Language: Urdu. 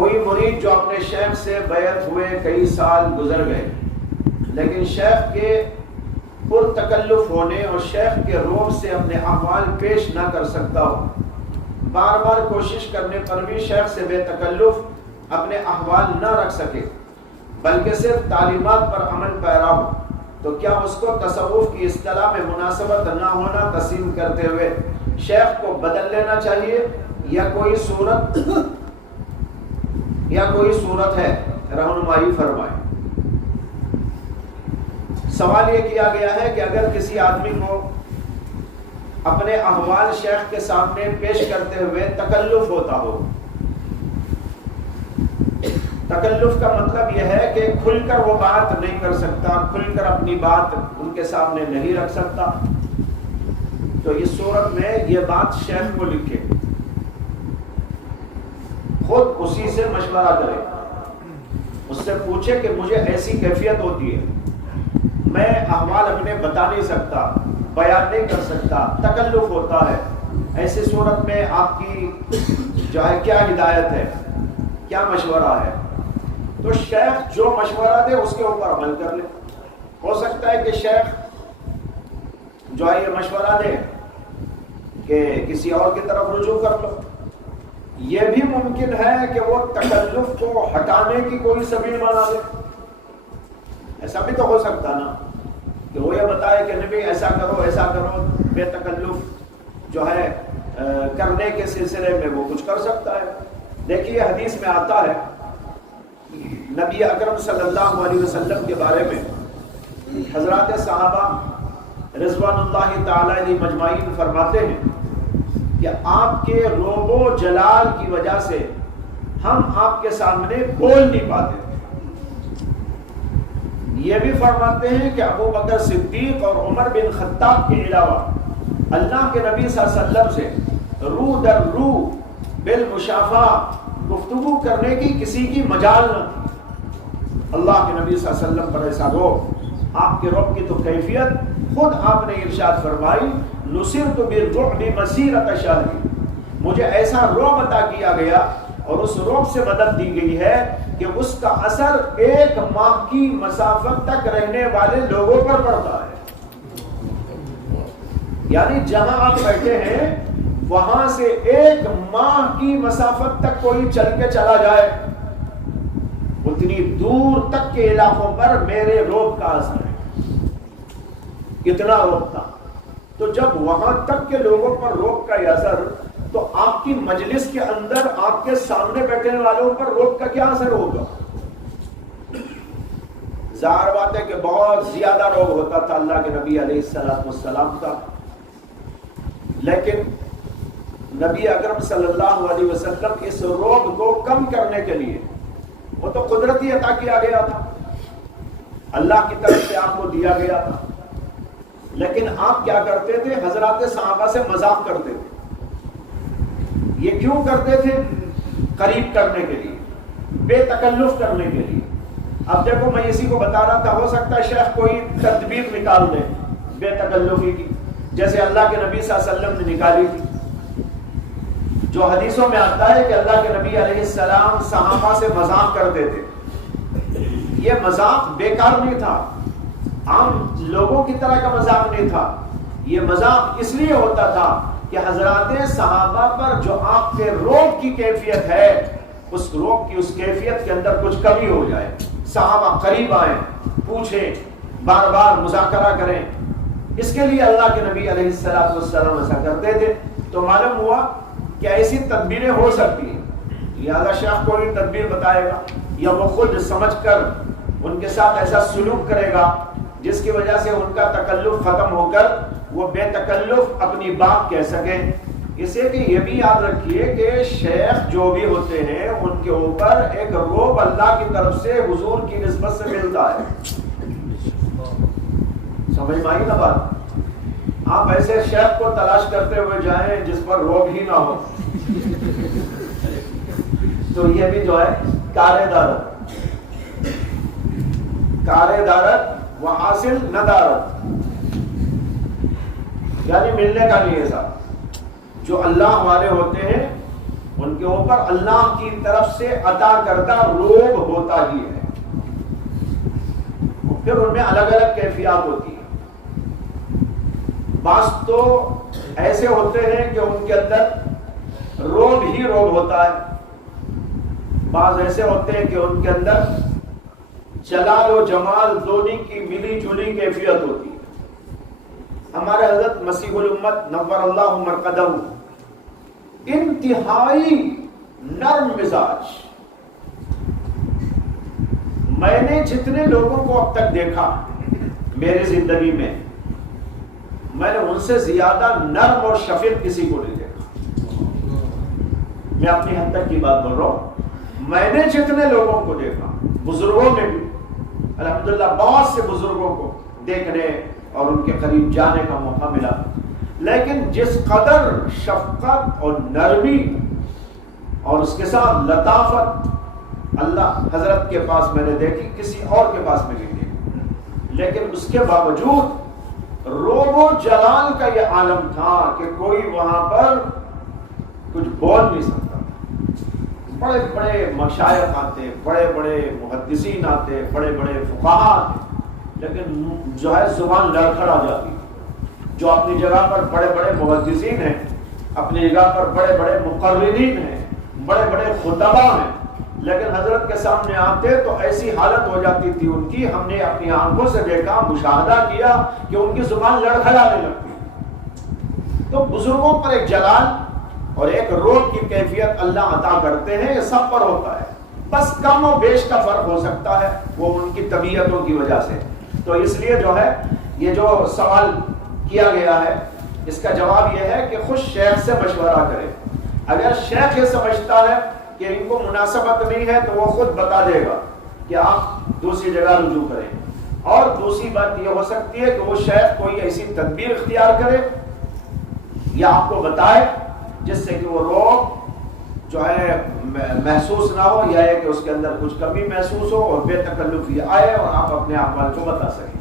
کوئی مرید جو اپنے شیخ سے بیعت ہوئے کئی سال گزر گئے لیکن شیخ کے پر تکلف ہونے اور شیخ کے روب سے اپنے احوال پیش نہ کر سکتا ہو، بار بار کوشش کرنے پر بھی شیخ سے بے تکلف اپنے احوال نہ رکھ سکے بلکہ صرف تعلیمات پر عمل پیرا ہو، تو کیا اس کو تصوف کی اصطلاح میں مناسبت نہ ہونا تسلیم کرتے ہوئے شیخ کو بدل لینا چاہیے یا کوئی صورت ہے؟ رہنمائی فرمائیں۔ سوال یہ کیا گیا ہے کہ اگر کسی آدمی کو اپنے احوال شیخ کے سامنے پیش کرتے ہوئے تکلف ہوتا ہو، تکلف کا مطلب یہ ہے کہ کھل کر وہ بات نہیں کر سکتا، کھل کر اپنی بات ان کے سامنے نہیں رکھ سکتا، تو اس صورت میں یہ بات شیخ کو لکھے، خود اسی سے مشورہ کرے، اس سے پوچھے کہ مجھے ایسی کیفیت ہوتی ہے، میں احوال اپنے بتا نہیں سکتا، بیان نہیں کر سکتا، تکلف ہوتا ہے، ایسی صورت میں آپ کی جو ہے کیا ہدایت ہے، کیا مشورہ ہے؟ تو شیخ جو مشورہ دے اس کے اوپر عمل کر لے۔ ہو سکتا ہے کہ شیخ جو ہے یہ مشورہ دے کہ کسی اور کی طرف رجوع کر لو، یہ بھی ممکن ہے کہ وہ تکلف کو ہٹانے کی کوئی سبیل بنا دے، ایسا بھی تو ہو سکتا نا کہ وہ یہ بتائے کہ نبی ایسا کرو، بے تکلف جو ہے کرنے کے سلسلے میں وہ کچھ کر سکتا ہے۔ دیکھیے حدیث میں آتا ہے نبی اکرم صلی اللہ علیہ وسلم کے بارے میں، حضرات صحابہ رضوان اللہ تعالی علیہ مجمعین فرماتے ہیں کہ آپ کے روب و جلال کی وجہ سے ہم آپ کے سامنے بول نہیں پاتے تھے۔ یہ بھی فرماتے ہیں کہ ابو بکر صدیق اور عمر بن خطاب کے علاوہ اللہ کے نبی صلی اللہ علیہ وسلم سے رو در رو بالمشافہ گفتگو کرنے کی کسی کی مجال نہ تھی۔ اللہ کے نبی صلی اللہ علیہ وسلم پر ایسا ہو، آپ کے رب کی تو کیفیت خود آپ نے ارشاد فرمائی، نصرت بالرعب مسیرۃ شہر، مجھے ایسا رعب عطا کیا گیا اور اس رعب سے مدد دی گئی ہے کہ اس کا اثر 1 ماہ کی مسافت تک رہنے والے لوگوں پر پڑتا ہے۔ یعنی جہاں آپ بیٹھے ہیں وہاں سے 1 ماہ کی مسافت تک کوئی چل کے چلا جائے، اتنی دور تک کے علاقوں پر میرے رعب کا اثر ہے، اتنا رعب تھا۔ تو جب وہاں تک کے لوگوں پر رعب کا یہ اثر، تو آپ کی مجلس کے اندر آپ کے سامنے بیٹھنے والوں پر رعب کا کیا اثر ہوگا؟ ظاہر بات ہے کہ بہت زیادہ رعب ہوتا تھا اللہ کے نبی علیہ السلام کا، لیکن نبی اکرم صلی اللہ علیہ وسلم اس رعب کو کم کرنے کے لیے، وہ تو قدرتی عطا کیا گیا تھا، اللہ کی طرف سے آپ کو دیا گیا تھا، لیکن آپ کیا کرتے تھے؟ حضرات صحابہ سے مذاق کرتے تھے۔ یہ کیوں کرتے تھے؟ قریب کرنے کے لیے، بے تکلف کرنے کے لیے۔ اب دیکھو میں اسی کو بتا رہا تھا، ہو سکتا ہے شیخ کوئی تدبیر نکال دے بے تکلفی کی، جیسے اللہ کے نبی صلی اللہ علیہ وسلم نے نکالی تھی، جو حدیثوں میں آتا ہے کہ اللہ کے نبی علیہ السلام صحابہ سے مذاق کرتے تھے۔ یہ مذاق بیکار نہیں تھا، عام لوگوں کی طرح کا مذاق نہیں تھا، یہ مذاق اس لیے ہوتا تھا کہ حضرات صحابہ پر جو آپ کے رعب کی کیفیت ہے، اس رعب کی اس کیفیت کے اندر کچھ کمی ہو جائے، صحابہ قریب آئیں، پوچھیں، بار بار مذاکرہ کریں، اس کے لیے اللہ کے نبی علیہ السلام ایسا کرتے تھے۔ تو معلوم ہوا کہ ایسی تدبیریں ہو سکتی ہیں، لہذا شیخ کوئی تدبیر بتائے گا یا وہ خود سمجھ کر ان کے ساتھ ایسا سلوک کرے گا جس کی وجہ سے ان کا تکلف ختم ہو کر وہ بے تکلف اپنی بات کہہ سکیں۔ اسے کہ یہ بھی یاد رکھیے کہ شیخ جو بھی ہوتے ہیں ان کے اوپر ایک رعب اللہ کی طرف سے حضور کی نسبت سے ملتا ہے۔ سمجھ میں آئی نا بات؟ آپ ایسے شیخ کو تلاش کرتے ہوئے جائیں جس پر رعب ہی نہ ہو، تو یہ بھی جو ہے کارے دارت و حاصل ندارت، یعنی ملنے کا لیے سا۔ جو اللہ والے ہوتے ہیں ان کے اوپر اللہ کی طرف سے عطا کردہ روب ہوتا ہی ہے. پھر ان میں الگ الگ کیفیات ہوتی ہیں. بعض تو ایسے ہوتے ہیں کہ ان کے اندر روب ہی روب ہوتا ہے. بعض ایسے ہوتے ہیں کہ ان کے اندر جلال و جمال دونوں کی ملی جلی کیفیت ہوتی ہے. ہمارے حضرت مسیح الامت نور اللہ مرقدہ انتہائی نرم مزاج. میں نے جتنے لوگوں کو اب تک دیکھا میری زندگی میں نے ان سے زیادہ نرم اور شفیق کسی کو نہیں دیکھا. میں اپنی حد تک کی بات بول رہا ہوں. میں نے جتنے لوگوں کو دیکھا, بزرگوں میں بھی الحمدللہ بہت سے بزرگوں کو دیکھنے اور ان کے قریب جانے کا موقع ملا, لیکن جس قدر شفقت اور نرمی اور اس کے ساتھ لطافت اللہ حضرت کے پاس میں نے دیکھی, کسی اور کے پاس میں نہیں دیکھی. لیکن اس کے باوجود روب و جلال کا یہ عالم تھا کہ کوئی وہاں پر کچھ بول نہیں سکتا. بڑے بڑے مشائخ آتے, بڑے بڑے محدثین آتے, بڑے بڑے فقہاء آتے, لیکن جو ہے زبان لڑکھڑا جاتی. جو اپنی جگہ پر بڑے بڑے محدثین ہیں, اپنی جگہ پر بڑے بڑے مقررین ہیں, بڑے بڑے خطباء ہیں, لیکن حضرت کے سامنے آتے تو ایسی حالت ہو جاتی تھی ان کی, ہم نے اپنی آنکھوں سے دیکھا, مشاہدہ کیا کہ ان کی زبان لڑکھڑانے لگتی. تو بزرگوں پر ایک جلال اور ایک روب کی کیفیت اللہ عطا کرتے ہیں, یہ سب پر ہوتا ہے. بس کم و بیش کا فرق ہو سکتا ہے, وہ ان کی طبیعتوں کی وجہ سے. تو اس لیے جو ہے یہ جو سوال کیا گیا ہے اس کا جواب یہ ہے کہ خود شیخ سے مشورہ کرے. اگر شیخ یہ سمجھتا ہے کہ ان کو مناسبت نہیں ہے تو وہ خود بتا دے گا کہ آپ دوسری جگہ رجوع کریں. اور دوسری بات یہ ہو سکتی ہے کہ وہ شیخ کوئی ایسی تدبیر اختیار کرے یا آپ کو بتائے جس سے کہ وہ روب جو ہے محسوس نہ ہو, یا کہ اس کے اندر کچھ کمی محسوس ہو اور بے تکلفی آئے اور آپ اپنے اعمال کو بتا سکیں.